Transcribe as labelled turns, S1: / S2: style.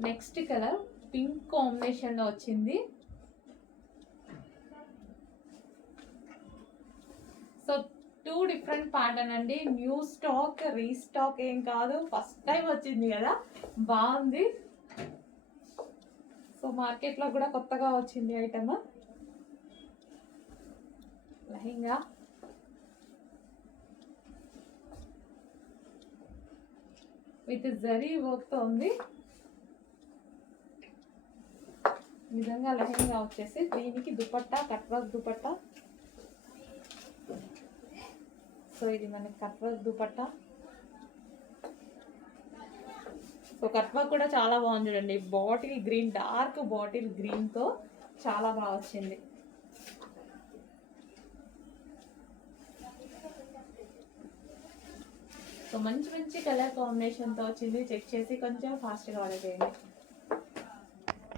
S1: Next colour pink కాంబినేషన్లో వచ్చింది. So two different pattern అండి న్యూ స్టాక్ రీస్టాక్ ఏం కాదు. ఫస్ట్ టైం వచ్చింది కదా. బాగుంది. సో మార్కెట్లో కూడా కొత్తగా వచ్చింది ఐటమ్. లెహంగా. విత్ జరీ వర్క్తో ఉంది. నిజంగా విధంగా లెహంగా వచ్చేసి దీనికి dupatta cut work dupatta. So ఇది మనకి cut work dupatta. So cut work కూడా చాలా బాగుంది చూడండి. బాటిల్ గ్రీన్ డార్క్ బాటిల్ గ్రీన్తో చాలా బాగా వచ్చింది. సో మంచి మంచి కలర్ కాంబినేషన్తో వచ్చింది. చెక్ చేసి కొంచెం ఫాస్ట్గా ఆర్డర్ చేయండి.